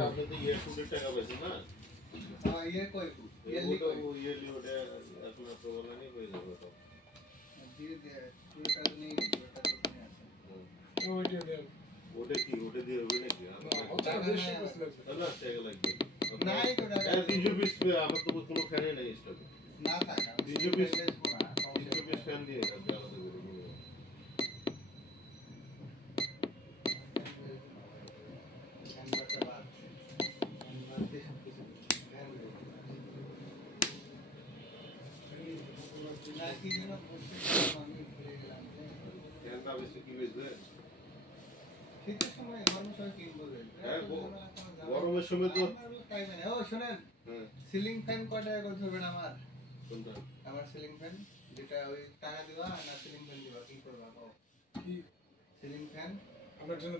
আপনি তো ইয়ে ফুটের টাকা পাইছেন না? হ্যাঁ ইয়ে কই ইয়েলি ওটা এখন প্রবলেম নেই হয়ে যাবে তো দিয়ে দে পুরোটা নেই পুরোটা তো নিয়ে আসে ওইটা দেন ওটা কি ওটা দিয়ে হবে নাকি ওটা বেশি বসলে না টাকা লাগবে নাই তো টাকা 300 পিস আমার তো কোনো ফ্যানই নাই স্টকে না থাকা 300 পিস না 300 পিস ফ্যান দিয়ে রাখবে আলাদা করে নিয়ে সংবাদটা বাদ সংবাদে সবকিছু ধ্যান দেব না কি যেন বলতে আমি ভুলে গেলাম ফ্যান না বেশি কি বেচবে শীতের সময় মানুষ আর কিনবো গরমের সময় তো ও শোনেন সিলিং ফ্যান কয় টাকা করে ধরবেন আমার কোনটা আমার সিলিং ফ্যান যেটা ওই টাকা দিবা না সিলিং ফ্যান দিবা কি করবা কি সিলিং ফ্যান আমার জন্য